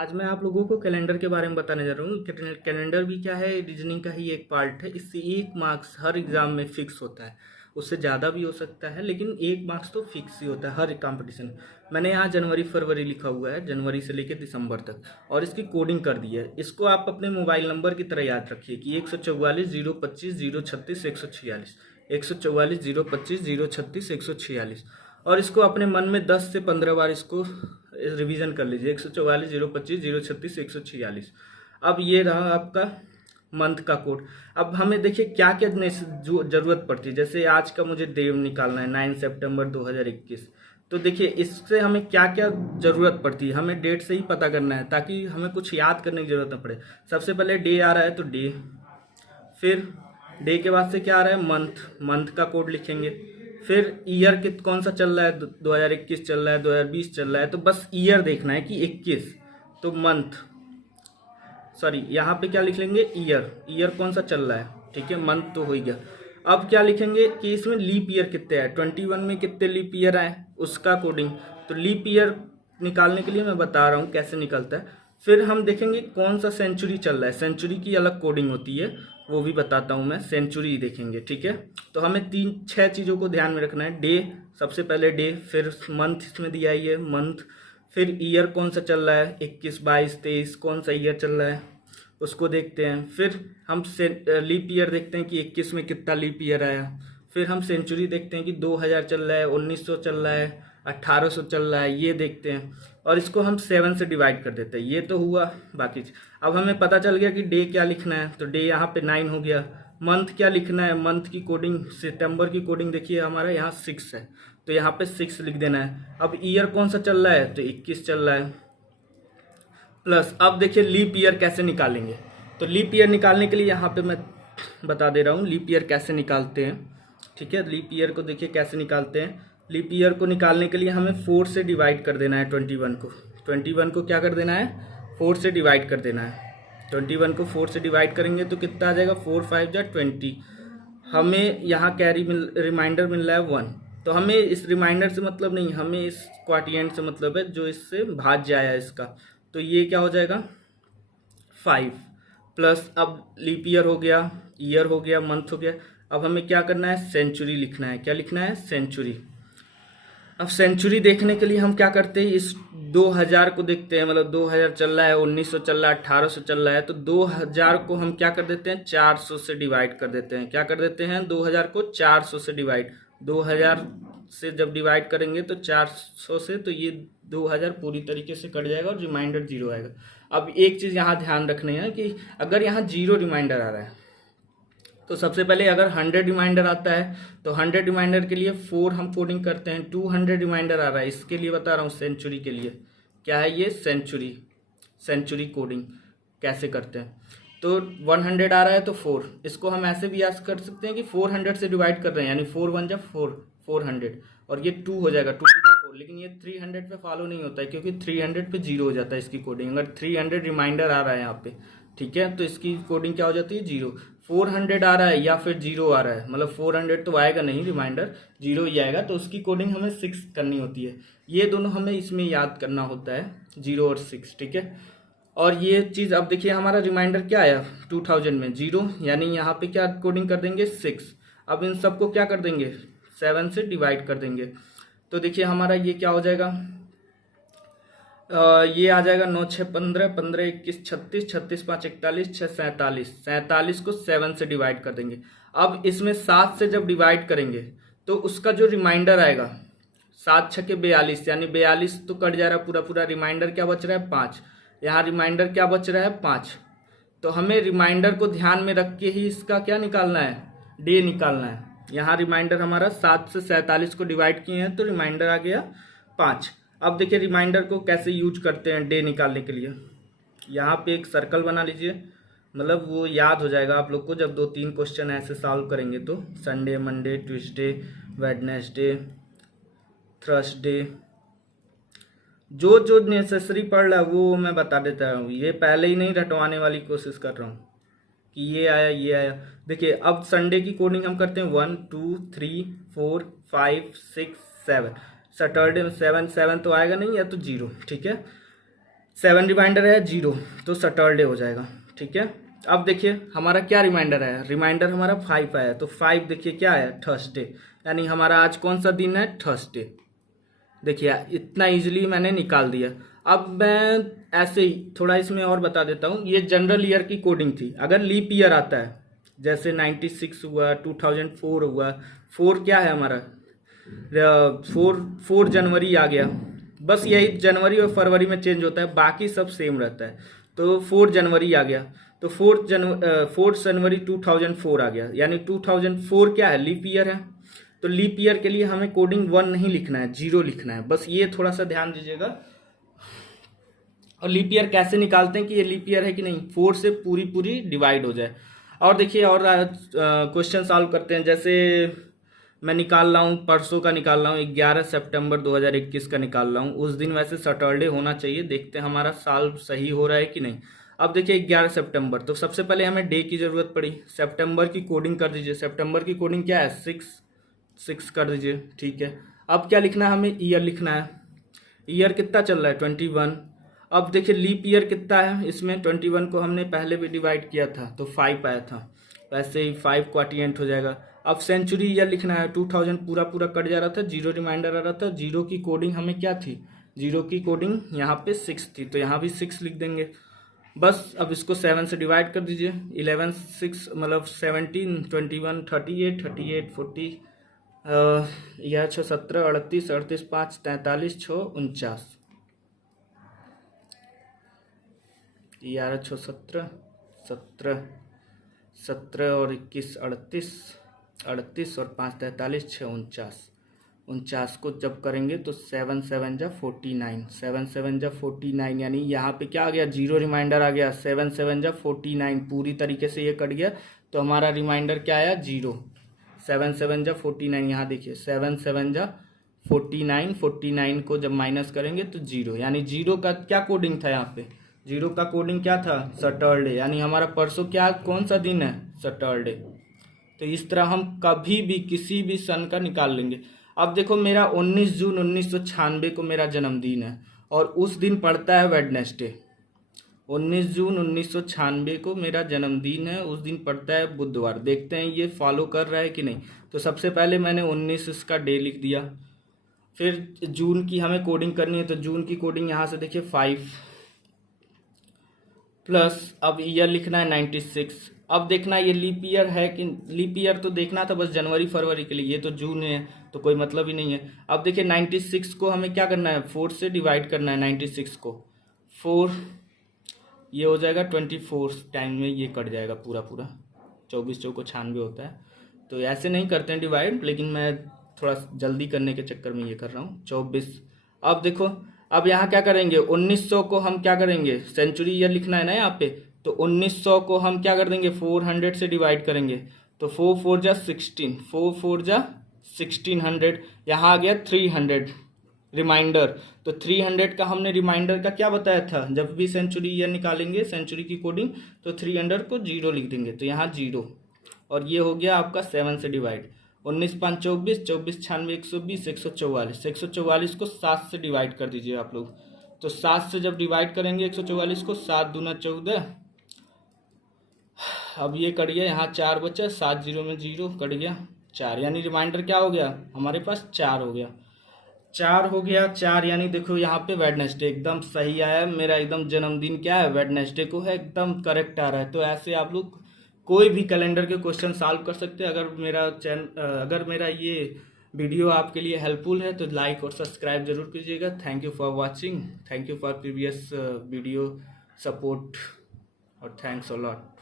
आज मैं आप लोगों को कैलेंडर के बारे में बताने जा रहा हूँ। कैलेंडर भी क्या है, रीजनिंग का ही एक पार्ट है। इससे 1 मार्क्स हर एग्जाम में फिक्स होता है। उससे ज़्यादा भी हो सकता है, लेकिन 1 मार्क्स तो फिक्स ही होता है हर एक कंपटीशन। मैंने यहाँ जनवरी फरवरी लिखा हुआ है, जनवरी से लेकर दिसंबर तक, और इसकी कोडिंग कर दी है। इसको आप अपने मोबाइल नंबर की तरह याद रखिए कि 144 025 036 146, 144 025 036 146, और इसको अपने मन में 10 से 15 बार इसको रिवीजन कर लीजिए। 144 025 036 146। अब ये रहा आपका मंथ का कोड। अब हमें देखिए क्या क्या जो जरूरत पड़ती है। जैसे आज का मुझे देव निकालना है, 9 सितंबर 2021। तो देखिए इससे हमें क्या क्या जरूरत पड़ती है, हमें डेट से ही पता करना है ताकि हमें कुछ याद करने की जरूरत ना पड़े। सबसे पहले डे आ रहा है तो डे, फिर डे के बाद से क्या आ रहा है, मंथ, मंथ का कोड लिखेंगे। फिर ईयर के कौन सा चल रहा है, 2021 चल रहा है, 2020 चल रहा है, तो बस ईयर देखना है कि 21, तो मंथ, सॉरी यहाँ पे क्या लिख लेंगे, ईयर, ईयर कौन सा चल रहा है, ठीक है, मंथ तो हो ही गया। अब क्या लिखेंगे कि इसमें लीप ईयर कितने आए, 21 में कितने लीप ईयर आए, उसका कोडिंग। तो लीप ईयर निकालने के लिए मैं बता रहा हूँ कैसे निकलता है। फिर हम देखेंगे कौन सा सेंचुरी चल रहा है, सेंचुरी की अलग कोडिंग होती है, वो भी बताता हूँ मैं, सेंचुरी देखेंगे, ठीक है। तो हमें 3-6 चीज़ों को ध्यान में रखना है। डे, सबसे पहले डे, फिर मंथ इसमें दिया ही है मंथ, फिर ईयर कौन सा चल रहा है, 21 22 23 कौन सा ईयर चल रहा है उसको देखते हैं। फिर हम लीप ईयर देखते हैं कि 21 में कितना लीप ईयर आया। फिर हम सेंचुरी देखते हैं कि 2000 चल रहा है, 1900 चल रहा है, 1800 चल रहा है, ये देखते हैं, और इसको हम 7 से डिवाइड कर देते हैं। ये तो हुआ बाकी। अब हमें पता चल गया कि डे क्या लिखना है, तो डे यहाँ पे 9 हो गया। मंथ क्या लिखना है, मंथ की कोडिंग, सितंबर की कोडिंग देखिए हमारा यहाँ 6 है, तो यहाँ पे 6 लिख देना है। अब ईयर कौन सा चल रहा है, तो 21 चल रहा है। प्लस अब देखिए लीप ईयर कैसे निकालेंगे। तो लीप ईयर निकालने के लिए यहाँ पे मैं बता दे रहा हूँ लीप ईयर कैसे निकालते हैं, ठीक है। लीप ईयर को देखिए कैसे निकालते हैं। लीप ईयर को निकालने के लिए हमें 4 से डिवाइड कर देना है 21 को। 21 को क्या कर देना है, 4 से डिवाइड कर देना है। 21 को 4 से डिवाइड करेंगे तो कितना आ जाएगा, 4 5 जा 20। हमें यहाँ रिमाइंडर मिल रहा है 1। तो हमें इस रिमाइंडर से मतलब नहीं, हमें इस क्वाटिएंट से मतलब है जो इससे भाज्य आया इसका। तो ये क्या हो जाएगा, 5 प्लस, अब लीप ईयर हो गया, ईयर हो गया, मंथ हो गया। अब हमें क्या करना है, सेंचुरी लिखना है। क्या लिखना है, सेंचुरी। अब सेंचुरी देखने के लिए हम क्या करते हैं, इस 2000 को देखते हैं, मतलब 2000 चल रहा है, 1900 चल रहा है, 1800 चल रहा है, तो 2000 को हम क्या कर देते हैं, 400 से डिवाइड कर देते हैं। क्या कर देते हैं, 2000 को 400 से डिवाइड। 2000 से जब डिवाइड करेंगे तो 400 से, तो ये 2000 पूरी तरीके से कट जाएगा और रिमाइंडर 0 आएगा। अब एक चीज़ यहाँ ध्यान रखनी है कि अगर यहाँ 0 रिमाइंडर आ रहा है, तो सबसे पहले अगर 100 रिमाइंडर आता है तो 100 रिमाइंडर के लिए 4 हम कोडिंग करते हैं। 200 रिमाइंडर आ रहा है, इसके लिए बता रहा हूँ, सेंचुरी के लिए। क्या है ये, सेंचुरी, सेंचुरी कोडिंग कैसे करते हैं। तो 100 आ रहा है तो 4, इसको हम ऐसे भी याद कर सकते हैं कि 400 से डिवाइड कर रहे हैं, यानी 4 1 जा 4, 400, और ये 2 हो जाएगा, 2 4। लेकिन ये 300 पे फॉलो नहीं होता है क्योंकि 300 पे 0 हो जाता है इसकी कोडिंग। अगर 300 रिमाइंडर आ रहा है यहाँ पे, ठीक है, तो इसकी कोडिंग क्या हो जाती है, 0। 400 आ रहा है या फिर 0 आ रहा है, मतलब 400 तो आएगा नहीं, रिमाइंडर 0 ही आएगा, तो उसकी कोडिंग हमें 6 करनी होती है। ये दोनों हमें इसमें याद करना होता है, 0 और 6, ठीक है। और ये चीज़, अब देखिए हमारा रिमाइंडर क्या आया 2000 में 0, यानी यहाँ पे क्या कोडिंग कर देंगे, 6। अब इन सबको क्या कर देंगे, 7 से डिवाइड कर देंगे। तो देखिए हमारा ये क्या हो जाएगा, ये आ जाएगा 9 6 15, 15 21 36, 36 5 41, 6 47। 47 को 7 से डिवाइड कर देंगे। अब इसमें 7 से जब डिवाइड करेंगे तो उसका जो रिमाइंडर आएगा, 7 6 42, यानी 42 तो कट जा रहा है पूरा पूरा, रिमाइंडर क्या बच रहा है, 5। यहाँ रिमाइंडर क्या बच रहा है, 5। तो हमें रिमाइंडर को ध्यान में रख के ही इसका क्या निकालना है, डे निकालना है। यहाँ रिमाइंडर हमारा 7 से 47 को डिवाइड किए हैं तो रिमाइंडर आ गया 5। अब देखिए रिमाइंडर को कैसे यूज करते हैं डे निकालने के लिए। यहाँ पे एक सर्कल बना लीजिए, मतलब वो याद हो जाएगा आप लोग को जब 2-3 क्वेश्चन ऐसे सॉल्व करेंगे तो। Sunday, Monday, Tuesday, Wednesday, Thursday, जो जो नेसेसरी पड़ रहा है वो मैं बता देता हूँ। ये पहले ही नहीं रटवाने वाली कोशिश कर रहा हूँ कि ये आया ये आया। देखिए अब संडे की कोडिंग हम करते हैं 1 2 3 4 5 6 7। सैटरडे में 7 7 तो आएगा नहीं, या तो 0, ठीक है। 7 रिमाइंडर है 0, तो सैटरडे हो जाएगा। ठीक है, अब देखिए हमारा क्या रिमाइंडर आया, रिमाइंडर हमारा 5 आया, तो 5 देखिए क्या आया, थर्सडे, यानी हमारा आज कौन सा दिन है, थर्सडे। देखिए इतना इजीली मैंने निकाल दिया। अब मैं ऐसे ही थोड़ा इसमें और बता देता हूँ, ये जनरल ईयर की कोडिंग थी। अगर लीप ईयर आता है जैसे 96 हुआ, 2004 हुआ, 4 क्या है हमारा, 4 जनवरी आ गया, बस यही जनवरी और फरवरी में चेंज होता है, बाकी सब सेम रहता है। तो 4 जनवरी आ गया, तो 4 जनवरी 2004 आ गया, यानी 2004 क्या है, लीप ईयर है। तो लीप ईयर के लिए हमें कोडिंग 1 नहीं लिखना है, 0 लिखना है, बस ये थोड़ा सा ध्यान दीजिएगा। और लीप ईयर कैसे निकालते हैं कि ये लीप ईयर है कि नहीं, 4 से पूरी पूरी डिवाइड हो जाए। और देखिए और क्वेश्चन सॉल्व करते हैं। जैसे मैं निकाल रहा हूँ, परसों का निकाल रहा हूँ, 11 सितंबर 2021 का निकाल रहा हूँ। उस दिन वैसे सैटरडे होना चाहिए, देखते हैं हमारा सॉल्व सही हो रहा है कि नहीं। अब देखिए 11 सितंबर, तो सबसे पहले हमें डे की ज़रूरत पड़ी। सितंबर की कोडिंग कर दीजिए, सितंबर की कोडिंग क्या है, 6 कर दीजिए। ठीक है, अब क्या लिखना है, हमें ईयर लिखना है। ईयर कितना चल रहा है, 21। अब देखिए लीप ईयर कितना है, इसमें 21 को हमने पहले भी डिवाइड किया था तो 5 आया था, वैसे ही 5 क्वाटिएंट हो जाएगा। अब सेंचुरी ईयर लिखना है, 2000 पूरा पूरा कट जा रहा था, 0 रिमाइंडर आ रहा था। 0 की कोडिंग हमें क्या थी, 0 की कोडिंग यहाँ पे 6 थी, तो यहाँ भी 6 लिख देंगे बस। अब इसको 7 से डिवाइड कर दीजिए, 11 6 मतलब 17 21 38 38 40, यह 6 17 38 38 5 43 6 49, 11 6 17 17 17 और 21 38 38 और 5 43 6 49, 49 को जब करेंगे तो 7 7 जा 49, 7 7 जा 49, यानी यहाँ पे क्या आ गया, 0 रिमाइंडर आ गया। 7 7 जा 49, पूरी तरीके से ये कट गया, तो हमारा रिमाइंडर क्या आया, 0। 7 7 जा 49, यहाँ देखिए 7 7 जा 49, 49 को जब माइनस करेंगे तो 0, यानी 0 का क्या कोडिंग था यहाँ पे, 0 का कोडिंग क्या था, सैटरडे, यानी हमारा परसों क्या कौन सा दिन है, सैटरडे। तो इस तरह हम कभी भी किसी भी सन का निकाल लेंगे। अब देखो मेरा 19 जून 1996 को मेरा जन्मदिन है, और उस दिन पड़ता है वेडनेसडे। 19 जून 1996 को मेरा जन्मदिन है, उस दिन पड़ता है बुधवार। देखते हैं ये फॉलो कर रहा है कि नहीं। तो सबसे पहले मैंने 19 इसका डे लिख दिया, फिर जून की हमें कोडिंग करनी है, तो जून की कोडिंग यहाँ से देखिए 5 प्लस, अब ईयर लिखना है 96। अब देखना ये लीप ईयर है कि, लीप ईयर तो देखना था बस जनवरी फरवरी के लिए, ये तो जून है तो कोई मतलब ही नहीं है। अब देखिए 96 को हमें क्या करना है, 4 से डिवाइड करना है 96 को, 4 ये हो जाएगा 24 टाइम में ये कट जाएगा पूरा पूरा, 24 चौको 96 होता है। तो ऐसे नहीं करते हैं डिवाइड, लेकिन मैं थोड़ा जल्दी करने के चक्कर में ये कर रहा हूँ, 24। अब देखो अब यहाँ क्या करेंगे, 1900 को हम क्या करेंगे, सेंचुरी ईयर लिखना है ना यहाँ पे, तो 1900 को हम क्या कर देंगे, 400 से डिवाइड करेंगे, तो 4 4 जा 16, 4 4 जा 1600, यहाँ आ गया 300 रिमाइंडर। तो 300 का हमने रिमाइंडर का क्या बताया था, जब भी सेंचुरी ईयर निकालेंगे सेंचुरी की कोडिंग, तो 300 को 0 लिख देंगे, तो यहाँ 0, और ये हो गया आपका 7 से डिवाइड। 19 5 24, 24 96 120 144, 144 को 7 से डिवाइड कर दीजिए आप लोग। तो 7 से जब डिवाइड करेंगे 144 को, 7 दूना 14, अब ये कट गया, यहाँ 4 बचा, 7 0 में 0 कट गया 4, यानी रिमाइंडर क्या हो गया हमारे पास, 4 हो गया। 4 हो गया, 4 यानी देखो यहाँ पे वेडनेसडे एकदम सही आया, मेरा एकदम जन्मदिन क्या है, वेडनेसडे को है, एकदम करेक्ट आ रहा है। तो ऐसे आप लोग कोई भी कैलेंडर के क्वेश्चन सॉल्व कर सकते हैं। अगर मेरा ये वीडियो आपके लिए हेल्पफुल है तो लाइक और सब्सक्राइब जरूर कीजिएगा। Thank you for watching, thank you for previous video support, और थैंक्स अ लॉट।